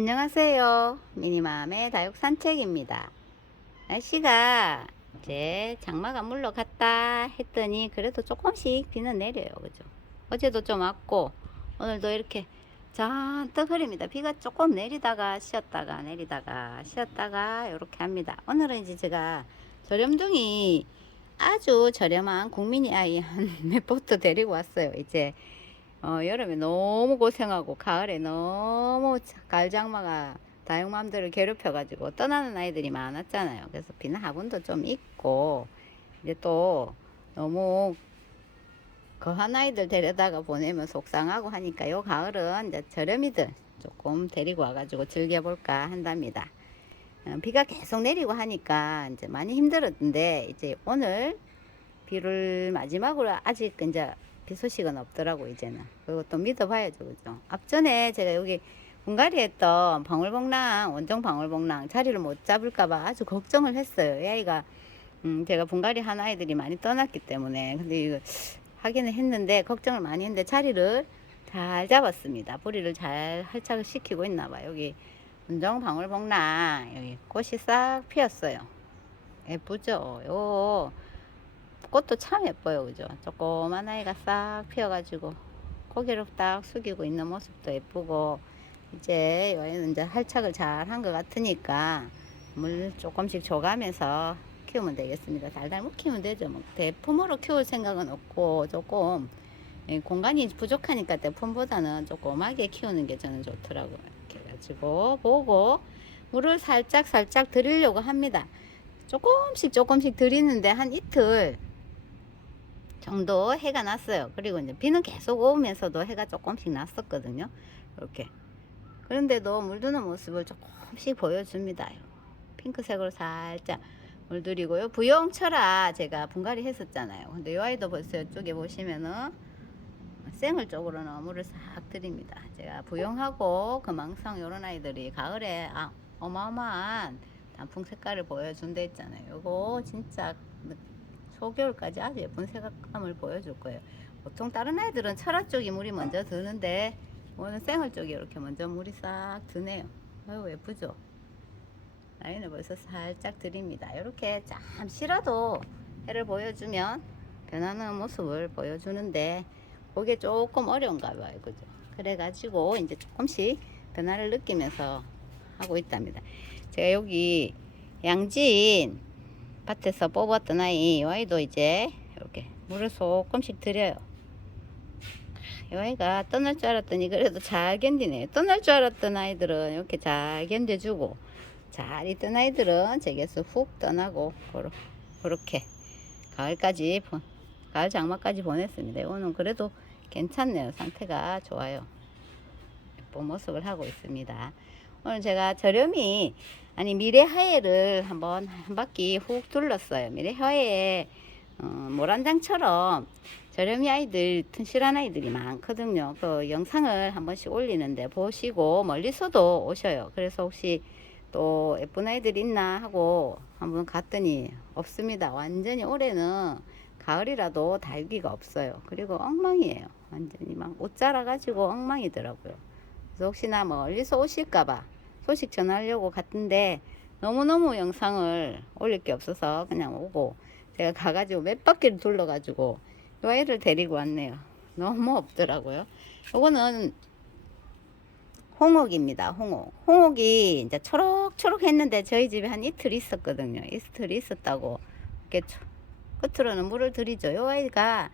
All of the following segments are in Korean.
안녕하세요. 미니맘의 다육 산책입니다. 날씨가 이제 장마가 물러갔다 했더니 그래도 조금씩 비는 내려요. 그죠? 어제도 좀 왔고 오늘도 이렇게 잔뜩 흐립니다. 비가 조금 내리다가 쉬었다가 내리다가 쉬었다가 이렇게 합니다. 오늘은 이제 제가 저렴둥이 아주 저렴한 국민이 아이 한 몇 포트 데리고 왔어요. 이제 어, 여름에 너무 고생하고 가을에 너무 자- 가을 장마가 다육맘들을 괴롭혀가지고 떠나는 아이들이 많았잖아요. 그래서 비는 화분도 좀 있고 이제 또 너무 거한 아이들 데려다가 보내면 속상하고 하니까 요 가을은 이제 저렴이들 조금 데리고 와가지고 즐겨볼까 한답니다. 어, 비가 계속 내리고 하니까 이제 많이 힘들었는데 이제 오늘 비를 마지막으로 아직 이제 비 소식은 없더라고 이제는. 그리고 또 믿어봐야죠 그죠? 앞전에 제가 여기 분갈이 했던 방울복랑 원종 방울복랑 자리를 못 잡을까봐 아주 걱정을 했어요. 이 아이가 음 제가 분갈이 한 아이들이 많이 떠났기 때문에. 근데 이거 하기는 했는데 걱정을 많이 했는데 자리를 잘 잡았습니다. 뿌리를 잘 활착을 시키고 있나 봐 여기 원종 방울복랑 여기 꽃이 싹 피었어요. 예쁘죠? 요 꽃도 참 예뻐요 그죠? 조그만 아이가 싹 피어가지고 고개를 딱 숙이고 있는 모습도 예쁘고 이제 여기는 이제 활착을 잘 한 것 같으니까 물 조금씩 줘가면서 키우면 되겠습니다. 달달 묵히면 되죠. 뭐 대품으로 키울 생각은 없고 조금 예, 공간이 부족하니까 대품보다는 조그맣게 키우는 게 저는 좋더라고요 이렇게 해가지고 보고 물을 살짝 살짝 드리려고 합니다. 조금씩 조금씩 드리는데 한 이틀 정도 해가 났어요. 그리고 이제 비는 계속 오면서도 해가 조금씩 났었거든요. 이렇게. 그런데도 물드는 모습을 조금씩 보여줍니다. 핑크색으로 살짝 물들이고요. 부영철아 제가 분갈이 했었잖아요. 근데 이 아이도 벌써 이쪽에 보시면은 생을 쪽으로는 물을 싹 드립니다. 제가 부영하고 금왕성 이런 아이들이 가을에 아, 어마어마한 단풍 색깔을 보여준다 했잖아요. 요거 진짜 소겨울까지 아주 예쁜 색감을 보여줄 거예요. 보통 다른 아이들은 철화 쪽이 물이 먼저 드는데 오늘 생을 쪽이 이렇게 먼저 물이 싹 드네요. 아유 예쁘죠? 라인을 벌써 살짝 드립니다. 이렇게 잠시라도 해를 보여주면 변하는 모습을 보여주는데 그게 조금 어려운가 봐요. 그죠? 그래가지고 이제 조금씩 변화를 느끼면서 하고 있답니다. 제가 여기 양진 밭에서 뽑았던 아이, 이 아이도 이제 이렇게 물을 조금씩 드려요. 이 아이가 떠날 줄 알았더니 그래도 잘 견디네요. 떠날 줄 알았던 아이들은 이렇게 잘 견뎌주고 잘 있던 아이들은 제게서 훅 떠나고 그렇게 가을까지 보- 가을 장마까지 보냈습니다. 오늘 그래도 괜찮네요. 상태가 좋아요. 예쁜 모습을 하고 있습니다. 오늘 제가 저렴이 아니 미래하예를 한번 한 바퀴 훅 둘렀어요. 미래하예에 어, 모란장처럼 저렴이 아이들 튼실한 아이들이 많거든요. 그 영상을 한 번씩 올리는데 보시고 멀리서도 오셔요. 그래서 혹시 또 예쁜 아이들 있나 하고 한번 갔더니 없습니다. 완전히 올해는 가을이라도 달기가 없어요. 그리고 엉망이에요. 완전히 막 옷 자라가지고 엉망이더라고요. 그래서 혹시나 멀리서 오실까봐 소식 전하려고 갔는데 너무너무 영상을 올릴 게 없어서 그냥 오고 제가 가가지고 몇 바퀴를 둘러가지고 이 아이를 데리고 왔네요. 너무 없더라고요. 요거는 홍옥입니다. 홍옥. 홍옥이 이제 초록초록 했는데 저희 집에 한 이틀 있었거든요. 이틀 있었다고. 이렇게 초- 끝으로는 물을 들이죠. 요 아이가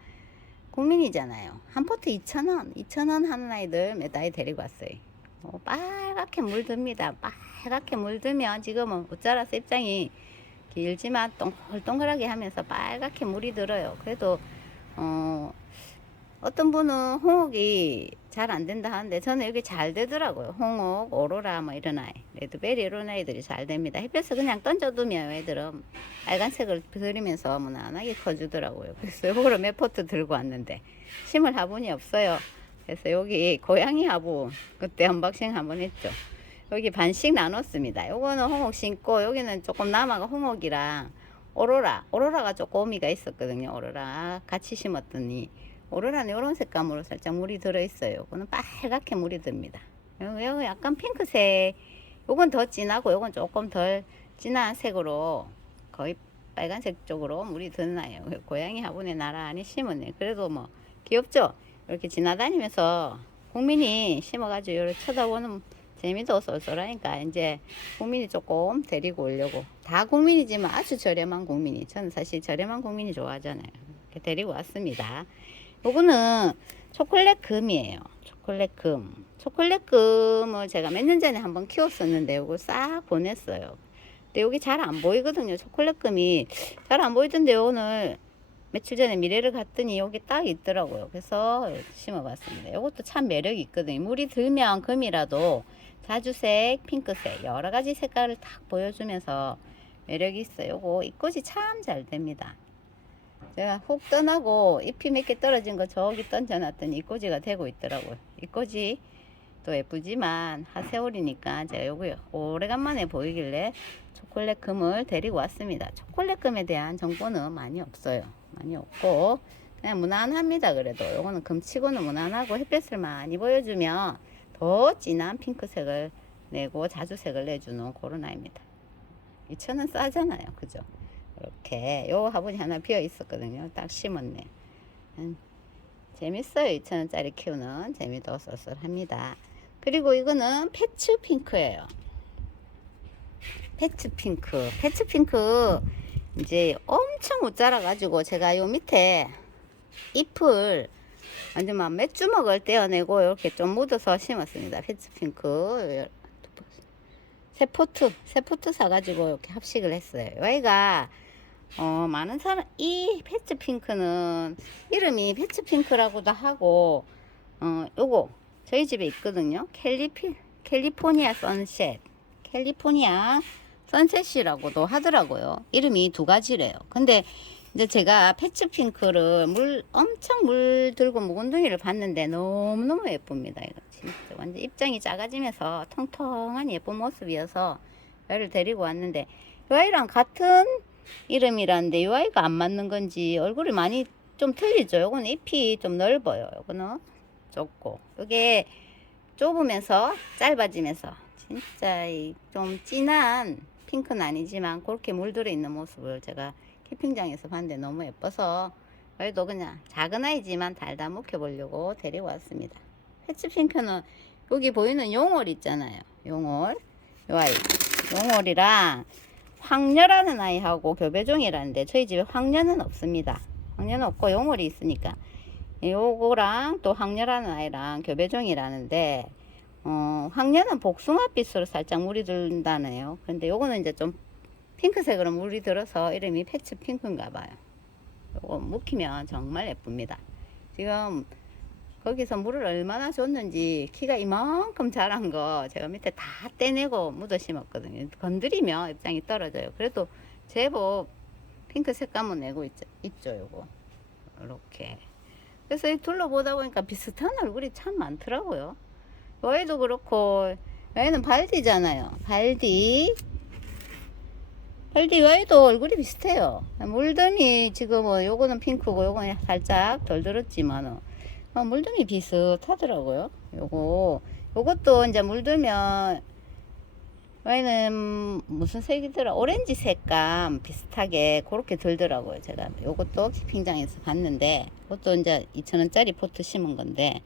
국민이잖아요. 한 포트 2,000원, 2,000원 하는 아이들 몇 아이 데리고 왔어요. 어, 빨갛게 물듭니다. 빨갛게 물들면 지금은 못 자라서 입장이 길지만 동글동글하게 하면서 빨갛게 물이 들어요. 그래도 어, 어떤 분은 홍옥이 잘 안 된다 하는데 저는 여기 잘 되더라고요. 홍옥, 오로라 뭐 이런 아이, 레드베리 이런 아이들이 잘 됩니다. 햇볕에 그냥 던져두면 애들은 빨간색을 들이면서 무난하게 커주더라고요. 그래서 요거를 몇 포트 들고 왔는데 심을 화분이 없어요. 그래서 여기 고양이 화분 그때 언박싱 한번 했죠. 여기 반씩 나눴습니다. 요거는 홍옥 심고 여기는 조금 남아가 홍옥이랑 오로라 오로라가 조금 의미가 있었거든요. 오로라 같이 심었더니 오로라는 이런 색감으로 살짝 물이 들어있어요. 그거는 빨갛게 물이 듭니다. 요, 요 약간 핑크색. 요건 더 진하고 요건 조금 덜 진한 색으로 거의 빨간색 쪽으로 물이 드나요. 고양이 화분에 나란히 심었네. 그래도 뭐 귀엽죠? 이렇게 지나다니면서 국민이 심어가지고 이렇게 쳐다보는 재미도 쏠쏠하니까 이제 국민이 조금 데리고 오려고 다 국민이지만 아주 저렴한 국민이 저는 사실 저렴한 국민이 좋아하잖아요. 이렇게 데리고 왔습니다. 요거는 초콜릿 금이에요. 초콜릿 금. 초콜릿 금을 제가 몇 년 전에 한번 키웠었는데 요거 싹 보냈어요. 근데 여기 잘 안 보이거든요. 초콜릿 금이 잘 안 보이던데 오늘 며칠 전에 미래를 갔더니 여기 딱 있더라고요. 그래서 심어봤습니다. 이것도 참 매력이 있거든요. 물이 들면 금이라도 자주색, 핑크색 여러 가지 색깔을 딱 보여주면서 매력이 있어요. 요거 잎꽃이 참 잘 됩니다. 제가 훅 떠나고 잎이 몇 개 떨어진 거 저기 던져놨더니 잎꽂이가 되고 있더라고요. 잎꽂이 또 예쁘지만 하세월이니까 제가 요거요 오래간만에 보이길래 초콜릿 금을 데리고 왔습니다. 초콜릿 금에 대한 정보는 많이 없어요. 많이 없고 그냥 무난합니다. 그래도 요거는 금치고는 무난하고 햇볕을 많이 보여주면 더 진한 핑크색을 내고 자주색을 내주는 아이입니다. 2천원 싸잖아요. 그죠? 이렇게 요 화분이 하나 비어 있었거든요. 딱 심었네. 음, 재밌어요. 2천원짜리 키우는 재미도 쏠쏠합니다. 그리고 이거는 패츠 핑크예요. 패츠 핑크. 패츠 핑크 이제 엄청 못 자라가지고 제가 요 밑에 잎을 완전 막 몇 주먹을 떼어내고 이렇게 좀 묻어서 심었습니다. 패츠 핑크. 세 포트, 세 포트 사가지고 이렇게 합식을 했어요. 여기가 어, 많은 사람, 이 패츠 핑크는 이름이 패츠 핑크라고도 하고, 어, 요거, 저희 집에 있거든요. 캘리피, 캘리포니아 선셋. 캘리포니아 선셋이라고도 하더라고요. 이름이 두 가지래요. 근데 이제 제가 패츠 핑크를 물, 엄청 물 들고 묵은둥이를 봤는데 너무너무 예쁩니다. 이거 진짜 완전 입장이 작아지면서 통통한 예쁜 모습이어서 얘를 데리고 왔는데 이 아이랑 같은 이름이라는데 이 아이가 안 맞는 건지 얼굴이 많이 좀 틀리죠. 요거는 잎이 좀 넓어요. 요거는 좁고 이게 좁으면서 짧아지면서 진짜 이좀 진한 핑크는 아니지만 그렇게 물들어 있는 모습을 제가 캠핑장에서 봤는데 너무 예뻐서 그래도 그냥 작은 아이지만 달다 묵혀 보려고 데리고 왔습니다. 패치 핑크는 여기 보이는 용월 있잖아요. 용월. 요 아이. 용월이랑 황녀라는 아이하고 교배종이라는데 저희 집에 황녀는 없습니다. 황녀는 없고 용월이 있으니까 요거랑 또 황녀라는 아이랑 교배종이라는데 어, 황녀는 복숭아빛으로 살짝 물이 든다네요. 근데 요거는 이제 좀 핑크색으로 물이 들어서 이름이 패치 핑크인가 봐요. 요거 묵히면 정말 예쁩니다. 지금 거기서 물을 얼마나 줬는지 키가 이만큼 자란 거 제가 밑에 다 떼내고 묻어 심었거든요. 건드리면 입장이 떨어져요. 그래도 제법 핑크 색감은 내고 있죠, 있죠 요거. 이렇게. 그래서 이 둘러보다 보니까 비슷한 얼굴이 참 많더라고요. 여기도 그렇고, 여기는 발디잖아요. 발디. 발디 여기도 얼굴이 비슷해요. 물등이 지금은 요거는 핑크고 요거는 살짝 덜 들었지만은 어, 물등이 비슷하더라고요. 요거 요것도 이제 물들면 여기는 무슨 색이더라 오렌지 색감 비슷하게 그렇게 들더라고요 제가 요것도 키핑장에서 봤는데 그것도 이제 2천원짜리 포트 심은 건데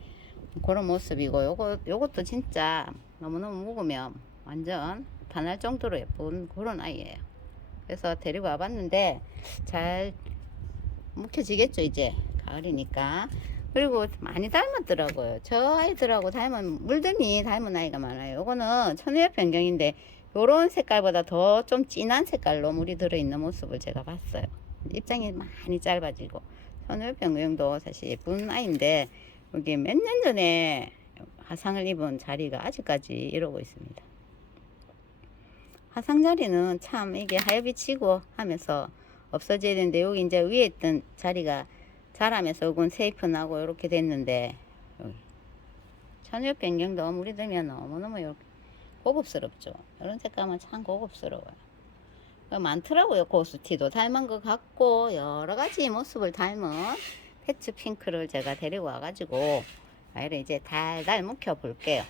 그런 모습이고 요거 요것도 진짜 너무너무 묵으면 완전 반할 정도로 예쁜 그런 아이예요 그래서 데리고 와봤는데 잘 묵혀지겠죠 이제 가을이니까 그리고 많이 닮았더라고요. 저 아이들하고 닮은 물등이 닮은 아이가 많아요. 요거는 천우엽 변경인데 요런 색깔보다 더 좀 진한 색깔로 물이 들어있는 모습을 제가 봤어요. 입장이 많이 짧아지고 천우엽 변경도 사실 예쁜 아이인데 여기 몇년 전에 화상을 입은 자리가 아직까지 이러고 있습니다. 화상 자리는 참 이게 하엽이 치고 하면서 없어져야 되는데 여기 이제 위에 있던 자리가 자라면서 요건 세이프 나고 이렇게 됐는데 천엽 변경도 물이 들면 너무너무 이렇게 고급스럽죠. 이런 색감은 참 고급스러워요. 그 많더라고요. 고스티도 닮은 것 같고 여러 가지 모습을 닮은 패츠 핑크를 제가 데리고 와가지고 아이를 이제 달달 묵혀 볼게요.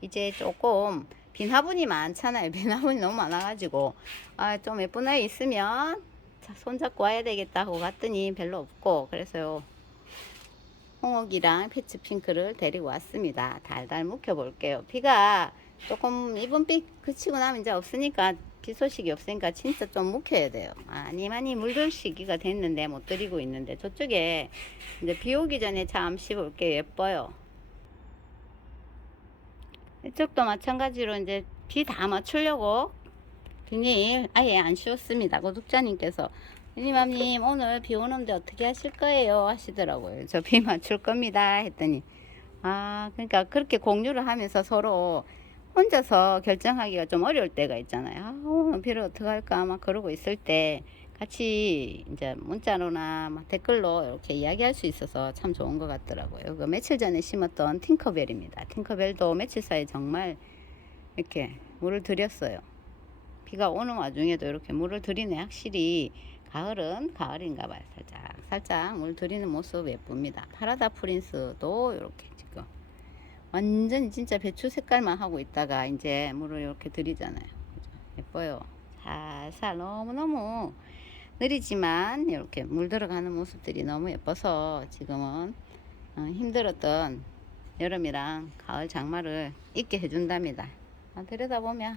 이제 조금 빈 화분이 많잖아요. 빈 화분이 너무 많아가지고 아, 좀 예쁜 아이 있으면 자, 손잡고 와야 되겠다 하고 갔더니 별로 없고 그래서요. 홍옥이랑 피치핑크를 데리고 왔습니다. 달달 묵혀 볼게요. 비가 조금 비 그치고 나면 이제 없으니까 비 소식이 없으니까 진짜 좀 묵혀야 돼요. 많이 많이 물들 시기가 됐는데 못 드리고 있는데 저쪽에 이제 비 오기 전에 잠시 볼게요. 예뻐요. 이쪽도 마찬가지로 이제 비 다 맞추려고 비닐 아예 안 씌웠습니다. 구독자님께서 이님맘님 오늘 비 오는데 어떻게 하실 거예요 하시더라고요. 저 비 맞출 겁니다 했더니 아 그러니까 그렇게 공유를 하면서 서로 혼자서 결정하기가 좀 어려울 때가 있잖아요. 아, 오늘 비를 어떻게 할까 막 그러고 있을 때 같이 이제 문자로나 막 댓글로 이렇게 이야기할 수 있어서 참 좋은 것 같더라고요. 그 며칠 전에 심었던 팅커벨입니다. 팅커벨도 며칠 사이에 정말 이렇게 물을 들였어요. 비가 오는 와중에도 이렇게 물을 들이네 확실히 가을은 가을인가 봐요. 살짝 살짝 물 들이는 모습 예쁩니다. 파라다 프린스도 이렇게 완전히 진짜 배추 색깔만 하고 있다가 이제 물을 이렇게 들이잖아요. 예뻐요. 살살 너무너무 느리지만 이렇게 물 들어가는 모습들이 너무 예뻐서 지금은 어, 힘들었던 여름이랑 가을 장마를 잊게 해준답니다. 아, 들여다보면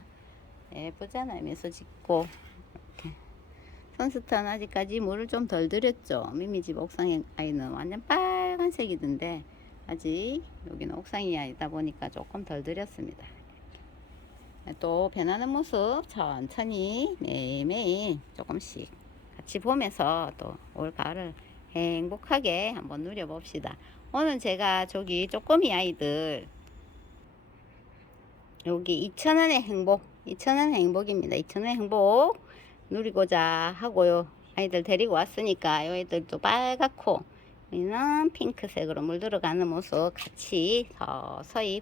예쁘잖아요. 미소 짓고 이렇게 선스탄 아직까지 물을 좀 덜 들였죠. 미미집 옥상의 아이는 완전 빨간색이던데 아직 여기는 옥상이 아니다 보니까 조금 덜 들였습니다. 또 변하는 모습 천천히 매일매일 조금씩 같이 보면서 또 올 가을을 행복하게 한번 누려봅시다. 오늘 제가 저기 쪼꼬미 아이들 여기 2,000원의 행복 2,000원 행복입니다. 2,000원 행복 누리고자 하고요. 아이들 데리고 왔으니까 요 애들도 빨갛고 얘는 핑크색으로 물 들어가는 모습 같이 서서히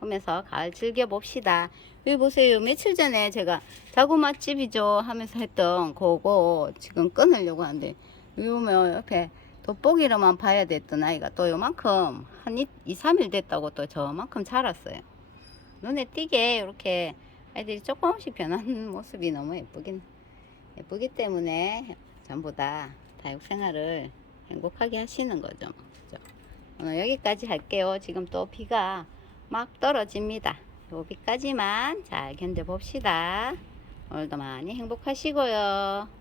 보면서 가을 즐겨봅시다. 여기 보세요. 며칠 전에 제가 자구 맛집이죠 하면서 했던 그거 지금 끊으려고 하는데 요면 옆에 돋보기로만 봐야 됐던 아이가 또 요만큼 한 2, 3일 됐다고 또 저만큼 자랐어요. 눈에 띄게 이렇게 아이들이 조금씩 변하는 모습이 너무 예쁘긴 예쁘기 때문에 전부 다 다육 생활을 행복하게 하시는 거죠. 그죠? 오늘 여기까지 할게요. 지금 또 비가 막 떨어집니다. 여기까지만 잘 견뎌 봅시다. 오늘도 많이 행복하시고요.